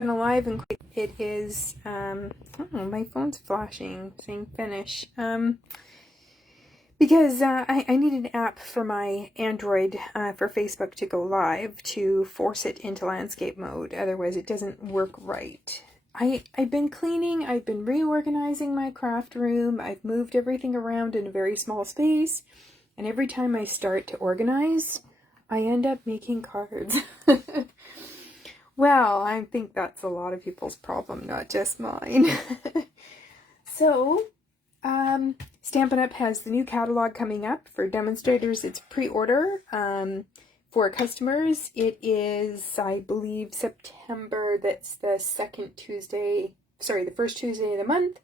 Alive and quick. It is oh, my phone's flashing saying finish because I need an app for my Android for Facebook to go live to force it into landscape mode, otherwise it doesn't work right. I've been cleaning, I've been reorganizing my craft room, I've moved everything around in a very small space, and every time I start to organize I end up making cards. Well, I think that's a lot of people's problem, not just mine. So, Stampin' Up! Has the new catalog coming up. For demonstrators, it's pre-order. For customers, it is, I believe, September. That's the the first Tuesday of the month.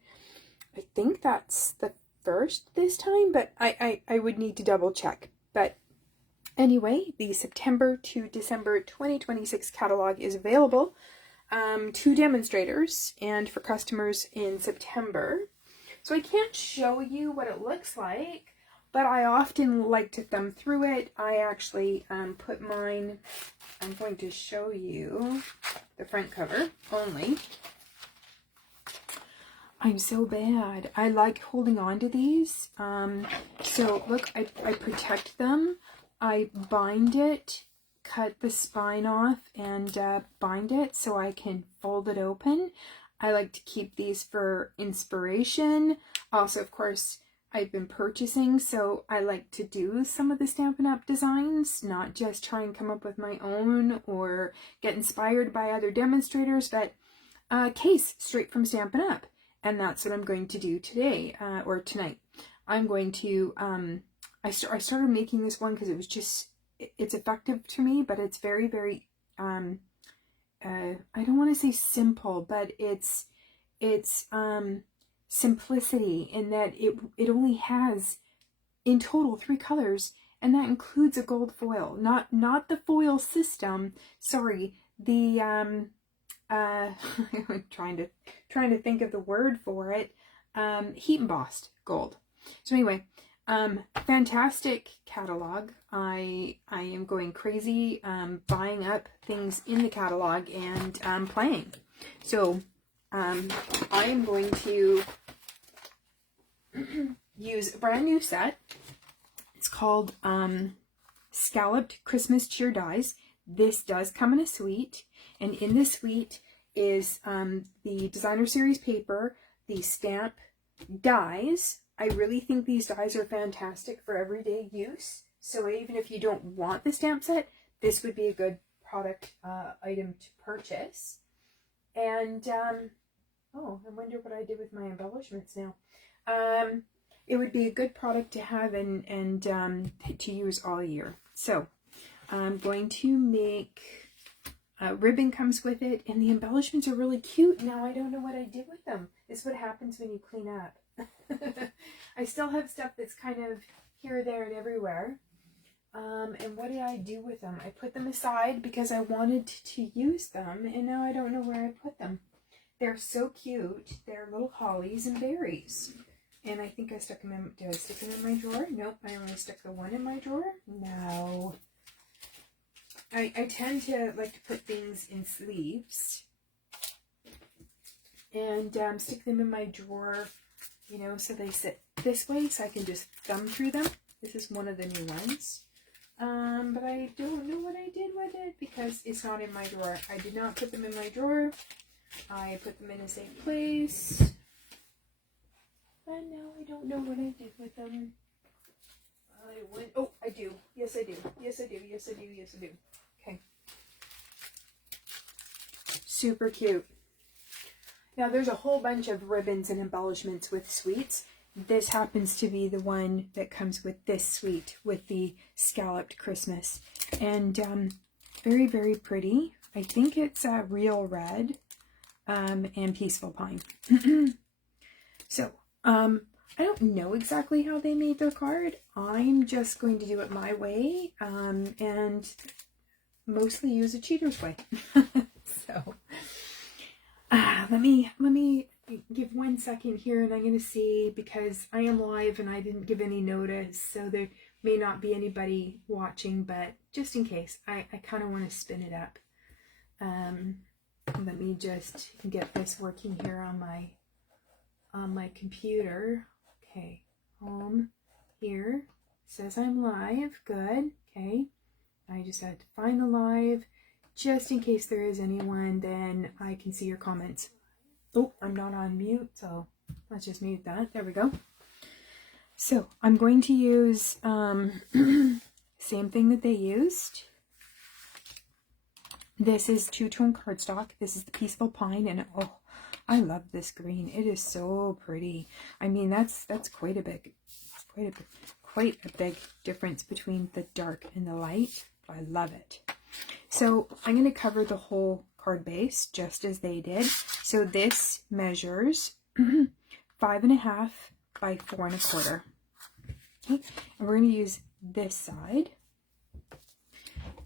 I think that's the first this time, but I would need to double check. But anyway, the September to December 2026 catalog is available to demonstrators and for customers in September. So I can't show you what it looks like, but I often like to thumb through it. I actually put mine, I'm going to show you the front cover only. I'm so bad. I like holding on to these. So look, I protect them. I bind it, cut the spine off, and bind it so I can fold it open. I like to keep these for inspiration. Also, of course, I've been purchasing, so I like to do some of the Stampin' Up! Designs, not just try and come up with my own or get inspired by other demonstrators, but case straight from Stampin' Up! And that's what I'm going to do today, or tonight. I'm going to, I started making this one because it was just, it's effective to me, but it's very, very, I don't want to say simple, but it's simplicity in that it only has in total 3 colors, and that includes a gold foil, not the foil system, sorry, the, I'm trying to think of the word for it, heat embossed gold. So anyway, fantastic catalog. I am going crazy buying up things in the catalog and playing. So I am going to use a brand new set. It's called Scalloped Christmas Cheer dies. This does come in a suite, and in this suite is the designer series paper, the stamp dies. I really think these dies are fantastic for everyday use. So even if you don't want the stamp set, this would be a good product item to purchase. And, oh, I wonder what I did with my embellishments now. It would be a good product to have and to use all year. So I'm going to make, ribbon comes with it, and the embellishments are really cute. Now I don't know what I did with them. This is what happens when you clean up. I still have stuff that's kind of here, there, and everywhere. And what did I do with them? I put them aside because I wanted to use them, and now I don't know where I put them. They're so cute. They're little hollies and berries. And I think I stuck them in, did I stick them in my drawer? Nope, I only stuck the one in my drawer. No. I tend to like to put things in sleeves and stick them in my drawer, you know, so they sit this way so I can just thumb through them. This is one of the new ones. But I don't know what I did with it because it's not in my drawer. I did not put them in my drawer. I put them in a safe place. And now I don't know what I did with them. Oh, I do. Yes, I do. Yes, I do. Yes, I do. Yes, I do. Okay. Super cute. Now, there's a whole bunch of ribbons and embellishments with suites. This happens to be the one that comes with this suite with the Scalloped Christmas. And very, very pretty. I think it's real red and peaceful pine. So, I don't know exactly how they made their card. I'm just going to do it my way and mostly use a cheater's way. So, let me give 1 second here, and I'm going to see, because I am live and I didn't give any notice, so there may not be anybody watching, but just in case, I kind of want to spin it up. Let me just get this working here on my computer. Okay, home here. Says I'm live. Good. Okay. I just had to find the live. Just in case there is anyone, then I can see your comments. Oh, I'm not on mute, so let's just mute that. There we go. So I'm going to use same thing that they used. This is two-tone cardstock. This is the Peaceful Pine, and oh, I love this green. It is so pretty. I mean, that's quite a big difference between the dark and the light. I love it. So I'm going to cover the whole card base just as they did. So this measures 5.5 by 4 1/4. Okay, and we're going to use this side.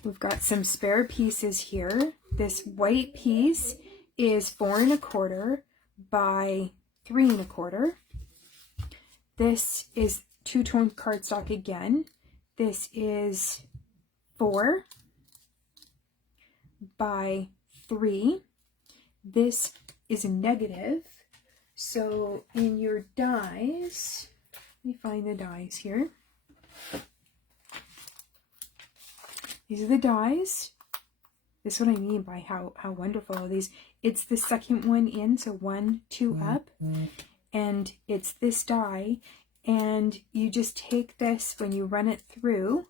We've got some spare pieces here. This white piece is 4 1/4 by 3 1/4. This is two-tone cardstock again. This is 4 by 3. This is a negative. So in your dies, let me find the dies here. These are the dies. This is what I mean by how wonderful are these. It's the second one in, so 1, 2 up. And it's this die. And you just take this, when you run it through,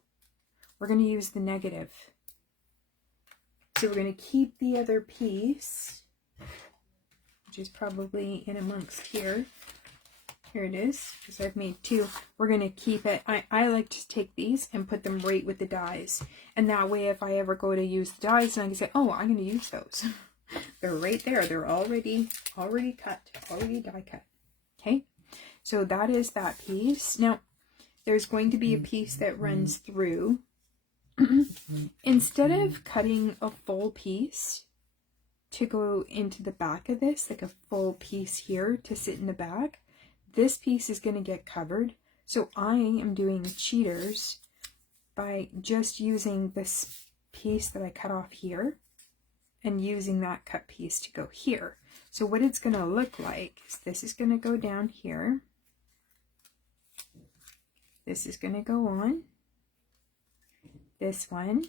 we're going to use the negative. So we're going to keep the other piece, which is probably in amongst here. Here it is, because I've made 2. We're going to keep it. I like to take these and put them right with the dies. And that way, if I ever go to use the dies, and I can say, oh, I'm going to use those. They're right there. They're already cut, already die cut. Okay, so that is that piece. Now, there's going to be a piece that runs through. Instead of cutting a full piece to go into the back of this, like a full piece here to sit in the back, this piece is going to get covered. So I am doing cheaters by just using this piece that I cut off here and using that cut piece to go here. So what it's going to look like is this is going to go down here. This is going to go on. This one.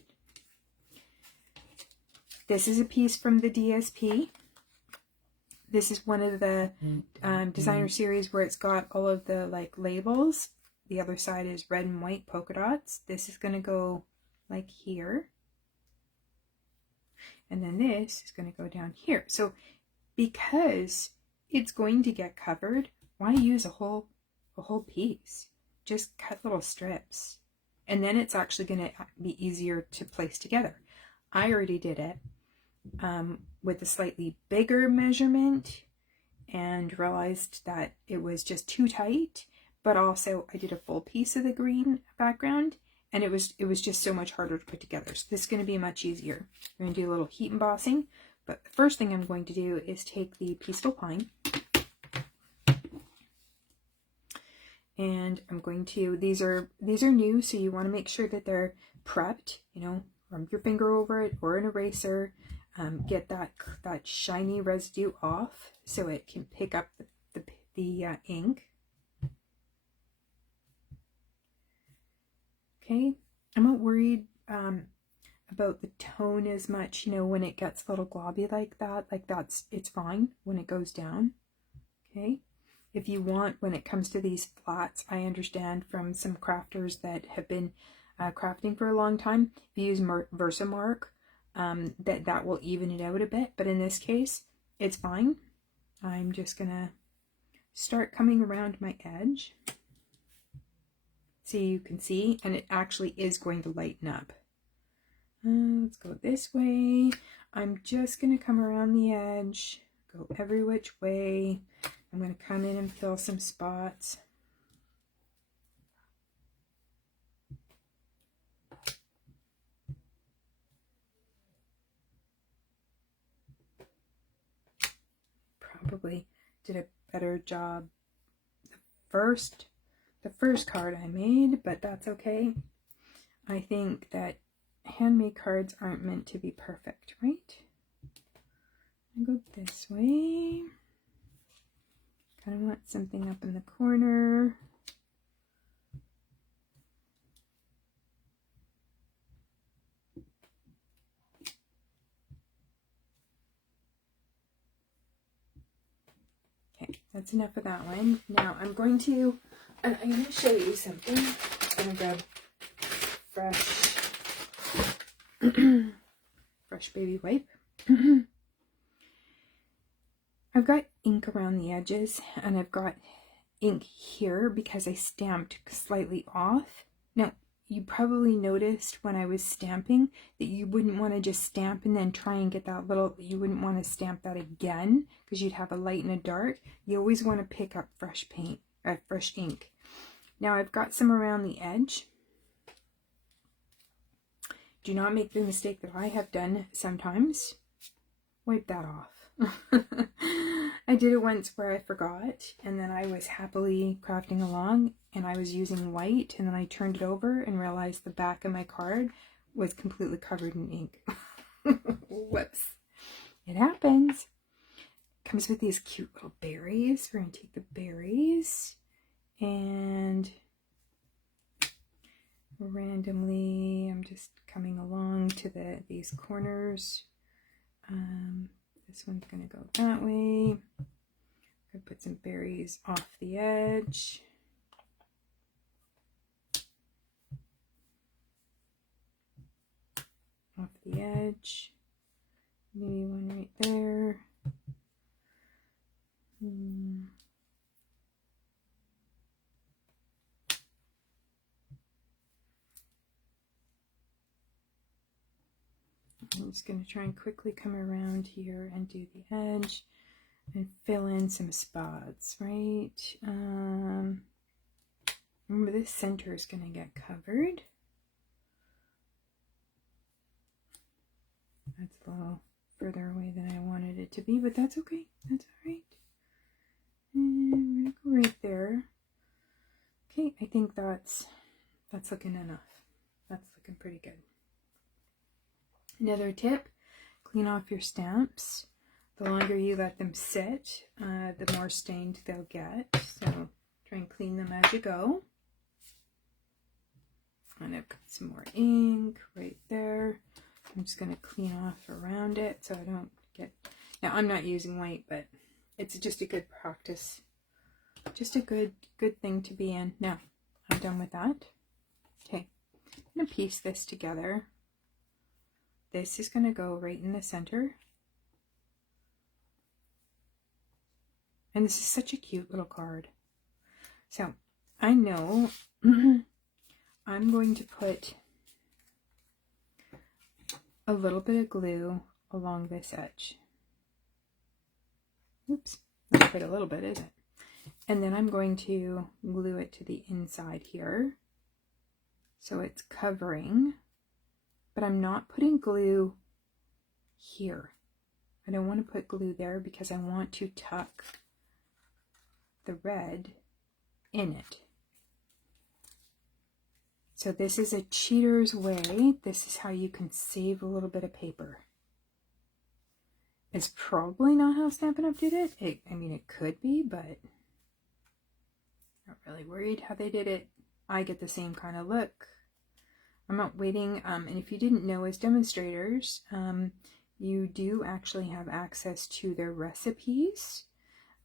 This is a piece from the DSP. This is one of the designer series where it's got all of the like labels. The other side is red and white polka dots. This is going to go like here. And then this is going to go down here. So because it's going to get covered, why use a whole piece? Just cut little strips. And then it's actually going to be easier to place together. I already did it with a slightly bigger measurement and realized that it was just too tight. But also I did a full piece of the green background and it was just so much harder to put together. So this is going to be much easier. We're going to do a little heat embossing. But the first thing I'm going to do is take the Peaceful Pine. And I'm going to, these are new, so you want to make sure that they're prepped, you know, rub your finger over it or an eraser, get that shiny residue off so it can pick up the ink. Okay, I'm not worried about the tone as much, you know, when it gets a little globby like that, it's fine when it goes down. Okay. If you want, when it comes to these flats, I understand from some crafters that have been crafting for a long time, if you use Versamark, that will even it out a bit. But in this case, it's fine. I'm just going to start coming around my edge. So you can see, and it actually is going to lighten up. Let's go this way. I'm just going to come around the edge, go every which way. I'm going to come in and fill some spots. Probably did a better job the first card I made, but that's okay. I think that handmade cards aren't meant to be perfect, right? I'm gonna go this way. Kind of want something up in the corner. Okay, that's enough of that one. Now I'm going to show you something. I'm gonna grab fresh, fresh baby wipe. I've got ink around the edges, and I've got ink here because I stamped slightly off. Now, you probably noticed when I was stamping that you wouldn't want to just stamp and then try and get that little, you wouldn't want to stamp that again because you'd have a light and a dark. You always want to pick up fresh paint, fresh ink. Now I've got some around the edge. Do not make the mistake that I have done sometimes. Wipe that off. I did it once where I forgot, and then I was happily crafting along and I was using white, and then I turned it over and realized the back of my card was completely covered in ink. Whoops. It happens. It comes with these cute little berries. We're going to take the berries and randomly I'm just coming along to these corners. This one's going to go that way. I'm going to put some berries off the edge. Off the edge. Maybe one right there. I'm just going to try and quickly come around here and do the edge and fill in some spots, right? Remember, this center is going to get covered. That's a little further away than I wanted it to be, but that's okay. That's all right. And we're going to go right there. Okay, I think that's looking enough. That's looking pretty good. Another tip, clean off your stamps. The longer you let them sit, the more stained they'll get. So try and clean them as you go. And I've got some more ink right there. I'm just going to clean off around it so I don't get... Now, I'm not using white, but it's just a good practice. Just a good thing to be in. Now, I'm done with that. Okay, I'm going to piece this together. This is going to go right in the center. And this is such a cute little card. So, I know I'm going to put a little bit of glue along this edge. Oops, not quite a little bit, is it? And then I'm going to glue it to the inside here. So it's covering. But I'm not putting glue here. I don't want to put glue there because I want to tuck the red in it. So this is a cheater's way. This is how you can save a little bit of paper. It's probably not how Stampin' Up! Did it. I mean, it could be, but not really worried how they did it. I get the same kind of look. I'm not waiting, and if you didn't know, as demonstrators, you do actually have access to their recipes,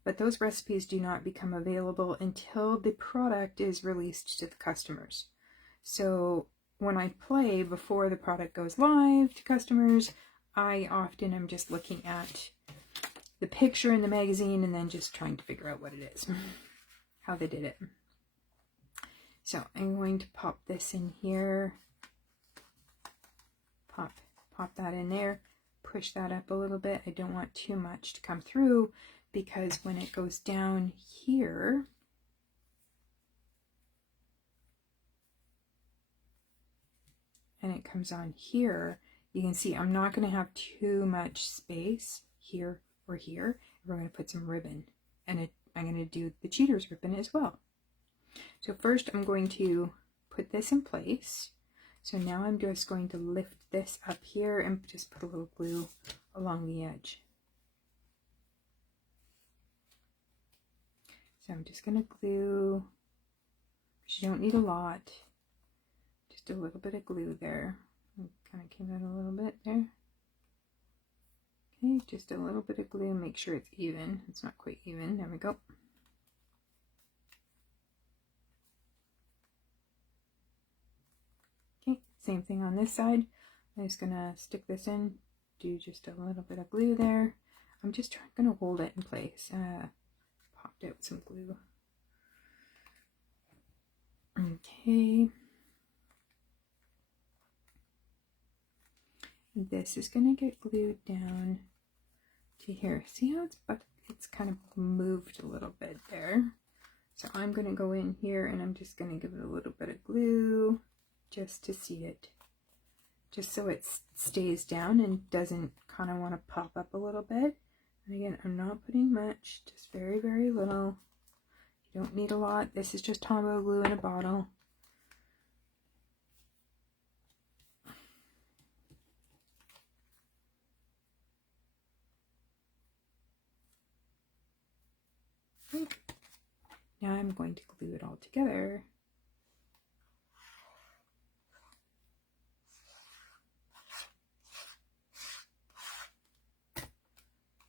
but those recipes do not become available until the product is released to the customers. So when I play before the product goes live to customers, I often am just looking at the picture in the magazine and then just trying to figure out what it is, how they did it. So I'm going to pop this in here. Pop that in there, push that up a little bit. I don't want too much to come through because when it goes down here, and it comes on here, you can see I'm not going to have too much space here or here. We're going to put some ribbon, and I'm going to do the cheater's ribbon as well. So first I'm going to put this in place. So now I'm just going to lift this up here and just put a little glue along the edge. So I'm just going to glue. You don't need a lot. Just a little bit of glue there. Kind of came out a little bit there. Okay, just a little bit of glue. Make sure it's even. It's not quite even. There we go. Okay, same thing on this side. I'm just gonna stick this in, do just a little bit of glue there. I'm just gonna hold it in place. Popped out some glue. Okay. This is gonna get glued down to here. See how it's kind of moved a little bit there. So I'm gonna go in here and I'm just gonna give it a little bit of glue just to see it. Just so it stays down and doesn't kind of want to pop up a little bit. And again, I'm not putting much, just very, very little. You don't need a lot. This is just Tombow glue in a bottle. Okay. Now I'm going to glue it all together.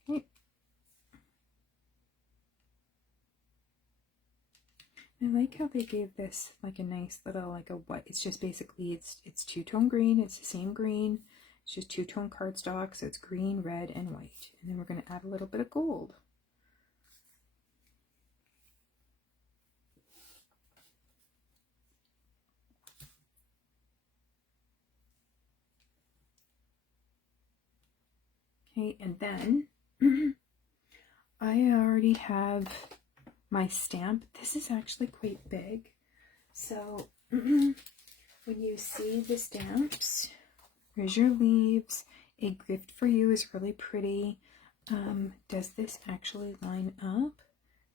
Okay. I like how they gave this like a nice little, like a white, it's just basically, it's two-tone green, it's the same green, it's just two-tone cardstock, so it's green, red, and white. And then we're going to add a little bit of gold. Okay, and then I already have my stamp. This is actually quite big. So when you see the stamps, here's your leaves. A gift for you is really pretty. Does this actually line up?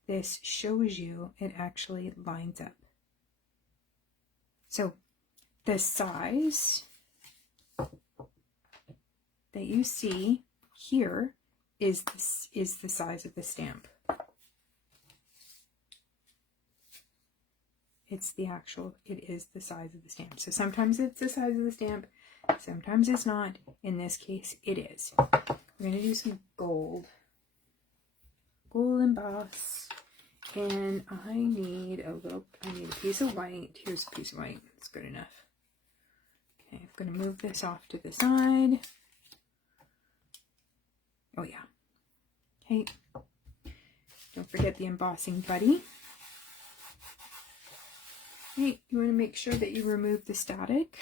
This shows you it actually lines up. So the size that you see here is the size of the stamp. It is the size of the stamp. So sometimes it's the size of the stamp, sometimes it's not. In this case, it is. We're going to do some gold emboss, and I need a piece of white. Here's a piece of white. It's good enough. Okay, I'm going to move this off to the side. Oh yeah. Okay. Don't forget the embossing buddy. Okay, you want to make sure that you remove the static.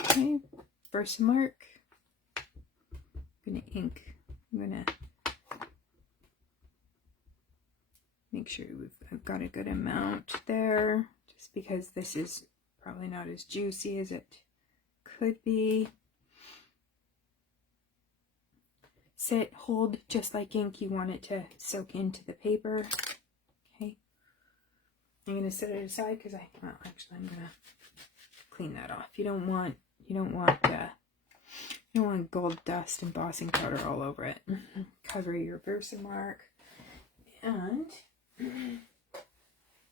Okay, Versamark. I'm going to ink. I'm going to make sure I've got a good amount there, just because this is probably not as juicy as it could be. Sit, hold, just like ink. You want it to soak into the paper. Okay. I'm going to set it aside because I'm going to clean that off. You don't want gold dust embossing powder all over it. Cover your Versamark. And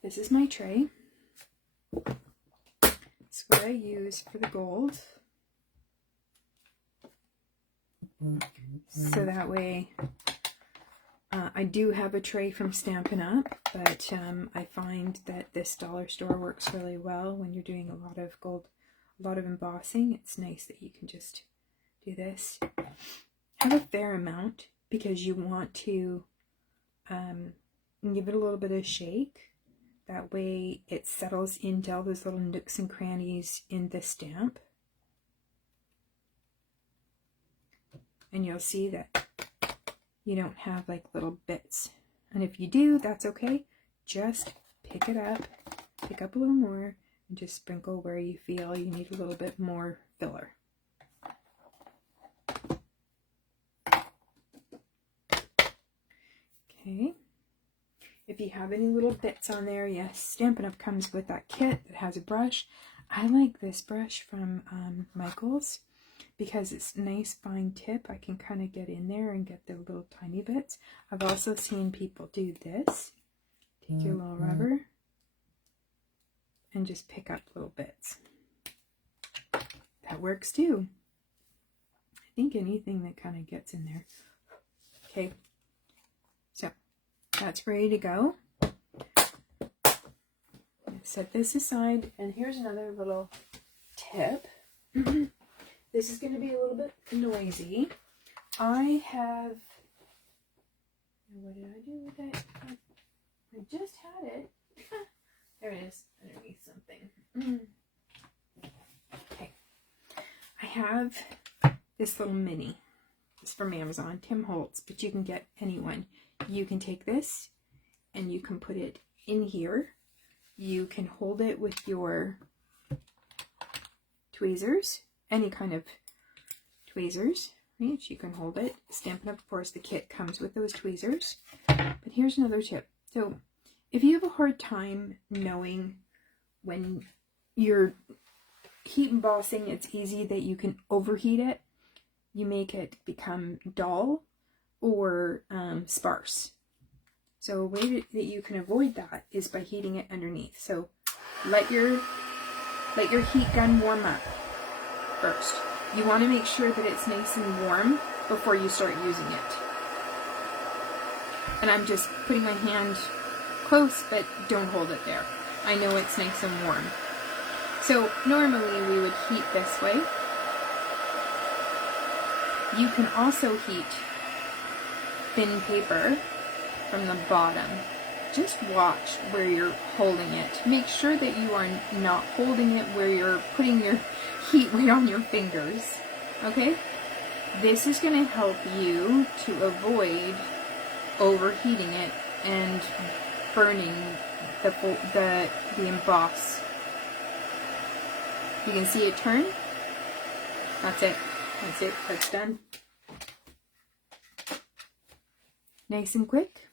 this is my tray. It's what I use for the gold. So that way, I do have a tray from Stampin' Up, but I find that this dollar store works really well when you're doing a lot of gold, a lot of embossing. It's nice that you can just do this. Have a fair amount because you want to give it a little bit of shake. That way it settles into all those little nooks and crannies in the stamp. And you'll see that you don't have like little bits. And if you do, that's okay. Just pick it up, pick up a little more, and just sprinkle where you feel you need a little bit more filler. Okay. If you have any little bits on there, yes, Stampin' Up! Comes with that kit that has a brush. I like this brush from Michaels because it's a nice fine tip. I can kind of get in there and get the little tiny bits. I've also seen people do this. Take your little rubber and just pick up little bits. That works too. I think anything that kind of gets in there. Okay, so that's ready to go. Set this aside, and here's another little tip. This is going to be a little bit noisy. I have, what did I do with it? I just had it. There it is, underneath something. Okay. I have this little mini. It's from Amazon, Tim Holtz, but you can get anyone. You can take this and you can put it in here. You can hold it with your tweezers, any kind of tweezers, right? You can hold it, Stampin' Up! Of course, the kit comes with those tweezers. But here's another tip. So if you have a hard time knowing when you're heat embossing, it's easy that you can overheat it. You make it become dull or sparse. So a way that you can avoid that is by heating it underneath. So let your heat gun warm up first. You want to make sure that it's nice and warm before you start using it. And I'm just putting my hand close, but don't hold it there. I know it's nice and warm. So normally we would heat this way. You can also heat thin paper from the bottom. Just watch where you're holding it. Make sure that you are not holding it where you're putting your heat right on your fingers. Okay? This is going to help you to avoid overheating it and burning the emboss. You can see it turn. That's it. That's it. That's done. Nice and quick.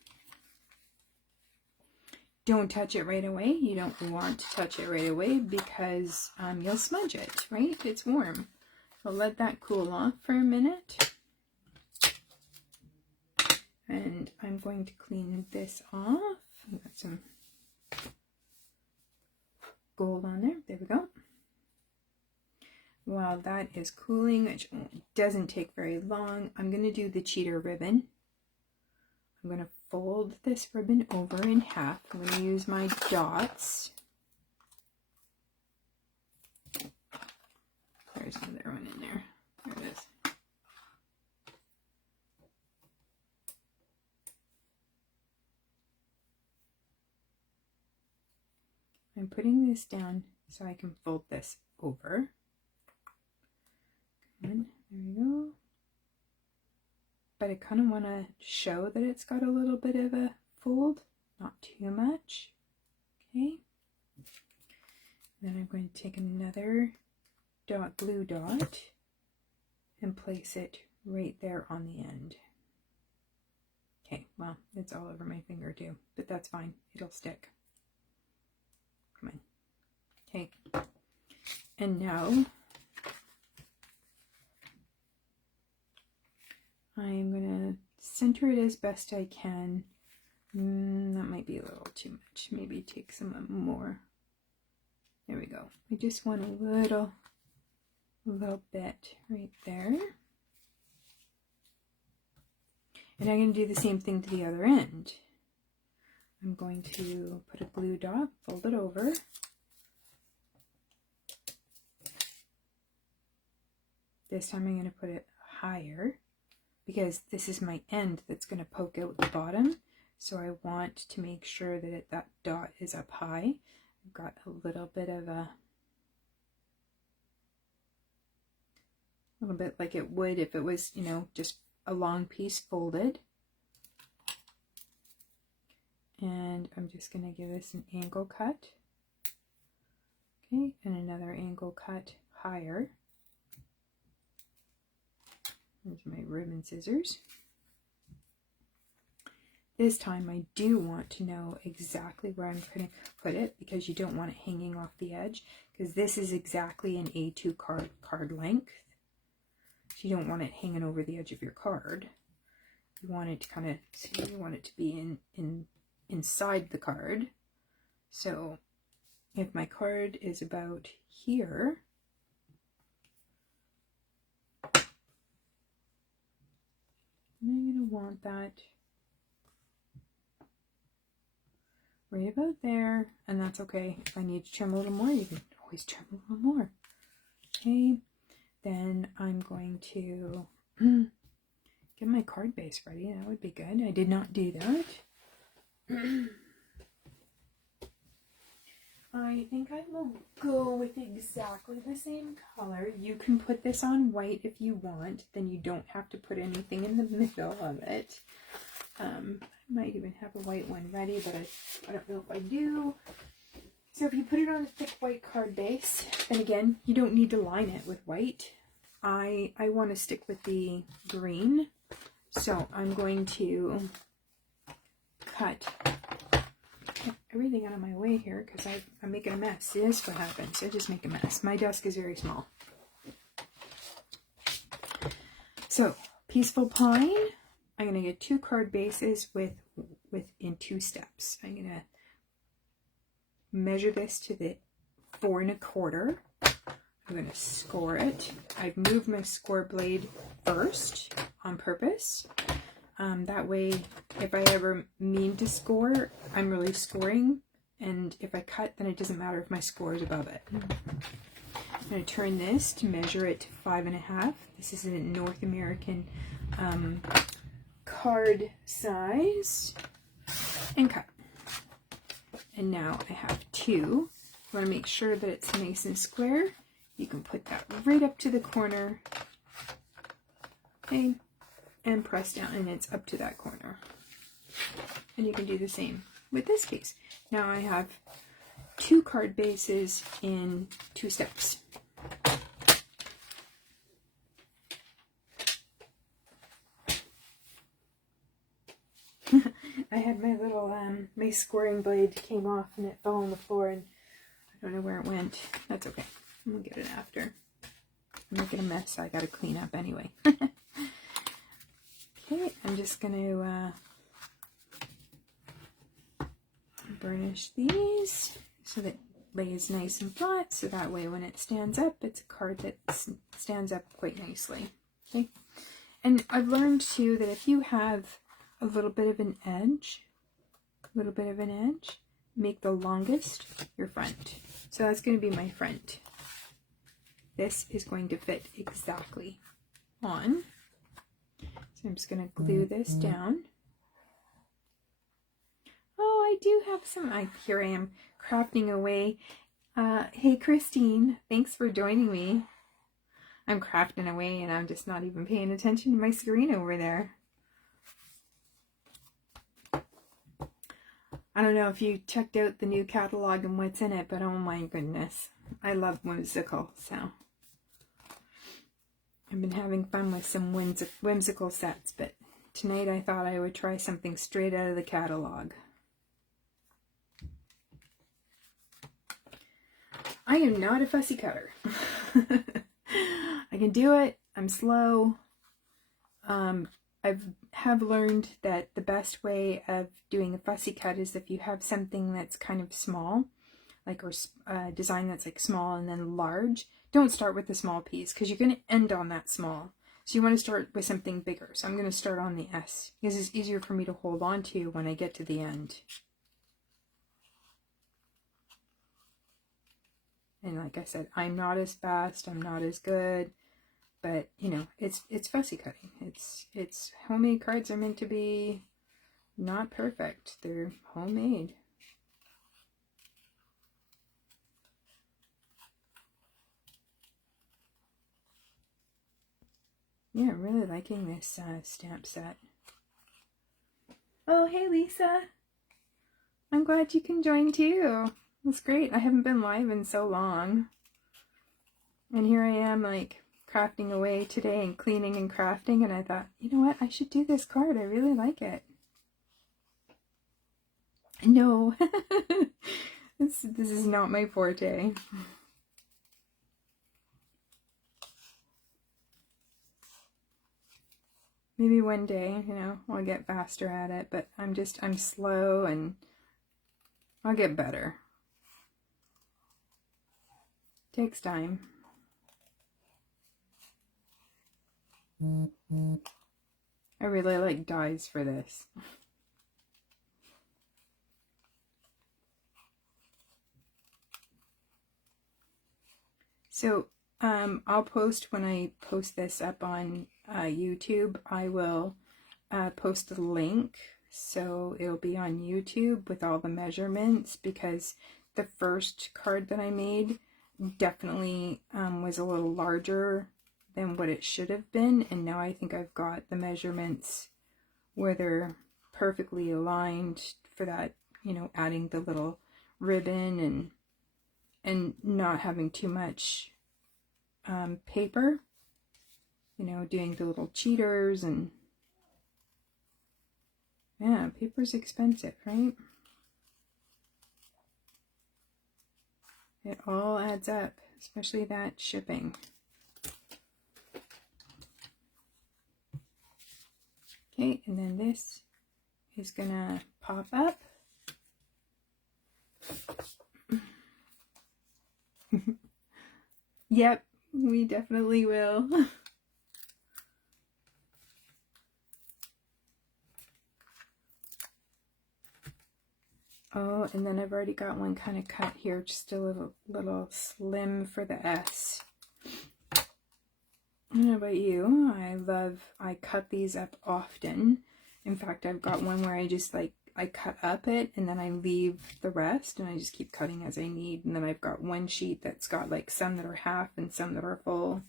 Don't touch it right away. You don't want to touch it right away because you'll smudge it, right? It's warm. So let that cool off for a minute. And I'm going to clean this off. I've got some gold on there. There we go. While that is cooling, which doesn't take very long, I'm going to do the cheater ribbon. I'm going to fold this ribbon over in half. I'm going to use my dots. There's another one in there. There it is. I'm putting this down so I can fold this over. Good. There we go. But I kind of want to show that it's got a little bit of a fold, not too much. Okay. Then I'm going to take another blue dot and place it right there on the end. Okay, well, it's all over my finger too, but that's fine. It'll stick. Come on. Okay. And now I'm going to center it as best I can. That might be a little too much. Maybe take some more. There we go. I just want a little bit right there. And I'm going to do the same thing to the other end. I'm going to put a blue dot, fold it over. This time I'm going to put it higher, because this is my end that's going to poke out the bottom. So I want to make sure that that dot is up high. I've got a little bit of a little bit like it would if it was, you know, just a long piece folded. And I'm just going to give this an angle cut. Okay, and another angle cut higher. There's my ribbon scissors. This time I do want to know exactly where I'm going to put it, because you don't want it hanging off the edge, because this is exactly an A2 card length. So you don't want it hanging over the edge of your card. You want it to kind of, so you want it to be in inside the card. So if my card is about here, I'm going to want that right about there, and that's okay. If I need to trim a little more, you can always trim a little more. Okay, then I'm going to get my card base ready. That would be good. I did not do that. I think I will go with exactly the same color. You can put this on white if you want, then you don't have to put anything in the middle of it. I might even have a white one ready, but I don't know if I do. So if you put it on a thick white card base, then again, you don't need to line it with white. I want to stick with the green, so I'm going to cut everything out of my way here because I'm making a mess. See, that's what happens. I just make a mess. My desk is very small. So, Peaceful Pine. I'm going to get 2 card bases in 2 steps. I'm going to measure this to the 4 1/4. I'm going to score it. I've moved my score blade first on purpose. That way, if I ever mean to score, I'm really scoring. And if I cut, then it doesn't matter if my score is above it. I'm going to turn this to measure it to 5 1/2. This is a North American card size. And cut. And now I have 2. You want to make sure that it's nice and square. You can put that right up to the corner. Okay. And press down, and it's up to that corner. And you can do the same with this piece. Now I have 2 card bases in 2 steps. I had my little, my scoring blade came off and it fell on the floor and I don't know where it went. That's okay. I'm gonna get it after. I'm making a mess, so I gotta clean up anyway. Okay, I'm just going to burnish these so that it lays nice and flat, so that way when it stands up, it's a card that stands up quite nicely. Okay, and I've learned too that if you have a little bit of an edge, make the longest your front. So that's going to be my front. This is going to fit exactly on. So I'm just going to glue this down. Oh, I do have some, here I am crafting away. Hey Christine, thanks for joining me. I'm crafting away and I'm just not even paying attention to my screen over there. I don't know if you checked out the new catalog and what's in it, but oh my goodness. I love whimsical, so I've been having fun with some whimsical sets, but tonight I thought I would try something straight out of the catalog. I am not a fussy cutter. I can do it. I'm slow. I've learned that the best way of doing a fussy cut is if you have something that's kind of small, like, or a design that's like small and then large. Don't start with the small piece because you're going to end on that small. So you want to start with something bigger. So I'm going to start on the S because it's easier for me to hold on to when I get to the end. And like I said, I'm not as fast, I'm not as good, but you know, it's fussy cutting. It's homemade cards are meant to be not perfect. They're homemade. Yeah, I'm really liking this stamp set. Oh, hey Lisa. I'm glad you can join too. That's great. I haven't been live in so long. And here I am like crafting away today and cleaning and crafting, and I thought, you know what? I should do this card. I really like it. No. This is not my forte. maybe one day, you know, I'll get faster at it, but I'm slow, and I'll get better. Takes time. I really like dyes for this. So I'll post, when I post this up on YouTube, I will post a link, so it'll be on YouTube with all the measurements, because the first card that I made definitely was a little larger than what it should have been, and now I think I've got the measurements where they're perfectly aligned for that, you know, adding the little ribbon and not having too much paper, you know, doing the little cheaters. And yeah, paper's expensive, right? It all adds up, especially that shipping. Okay, and then this is gonna pop up. Yep, we definitely will. Oh, and then I've already got one kind of cut here, just a little slim for the S. I don't know about you, I cut these up often. In fact, I've got one where I just I cut up it and then I leave the rest, and I just keep cutting as I need. And then I've got one sheet that's got like some that are half and some that are full.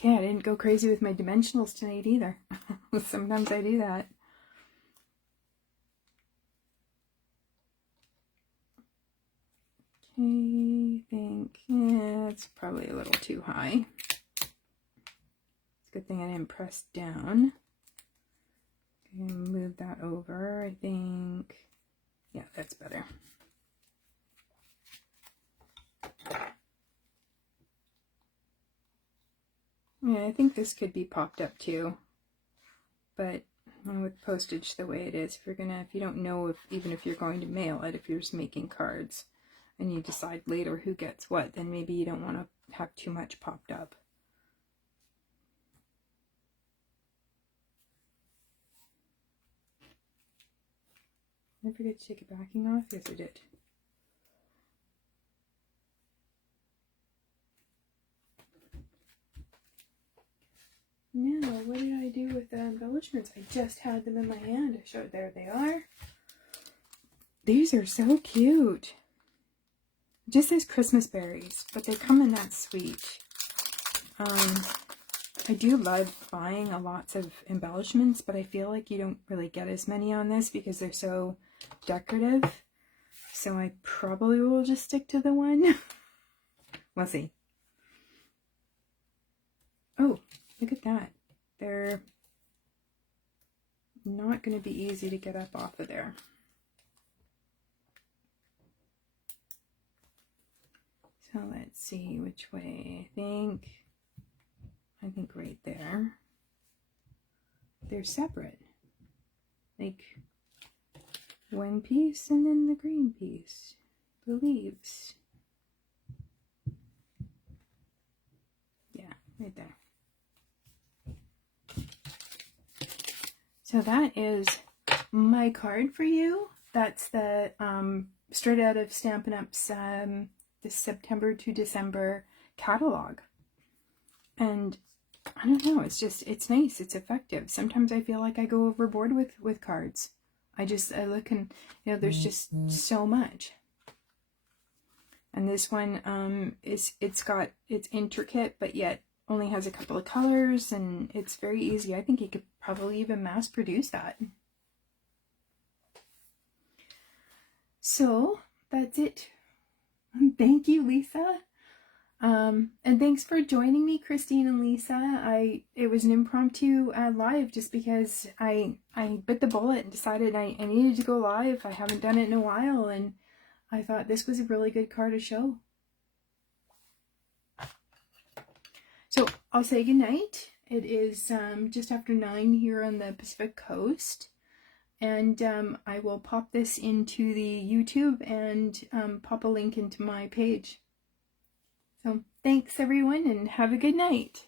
Okay, I didn't go crazy with my dimensionals tonight either. Sometimes I do that. Okay, I think, yeah, it's probably a little too high. It's a good thing I didn't press down. Okay, move that over, I think. Yeah, that's better. Yeah, I think this could be popped up too, but with postage the way it is, if you don't know even if you're going to mail it, if you're just making cards and you decide later who gets what, then maybe you don't want to have too much popped up. Did I forget to take a backing off? Yes, I did. Now, what did I do with the embellishments? I just had them in my hand. I showed, there they are. These are so cute. Just as Christmas berries, but they come in that sweet. I do love buying lots of embellishments, but I feel like you don't really get as many on this because they're so decorative. So I probably will just stick to the one. We'll see. Oh, look at that. They're not going to be easy to get up off of there. So let's see which way. I think right there. They're separate. Like one piece and then the green piece. The leaves. Yeah, right there. So that is my card for you. That's the straight out of Stampin' Up's the September to December catalog. And I don't know, it's nice, it's effective. Sometimes I feel like I go overboard with cards. I look and, you know, there's just so much. And this one it's intricate, but yet only has a couple of colors, and it's very easy. I think you could probably even mass produce that. So that's it. Thank you, Lisa. And thanks for joining me, Christine and Lisa. It was an impromptu live just because I bit the bullet and decided I needed to go live. I haven't done it in a while, and I thought this was a really good card to show. I'll say goodnight. It is just after 9 here on the Pacific Coast. And I will pop this into the YouTube and pop a link into my page. So thanks everyone, and have a good night.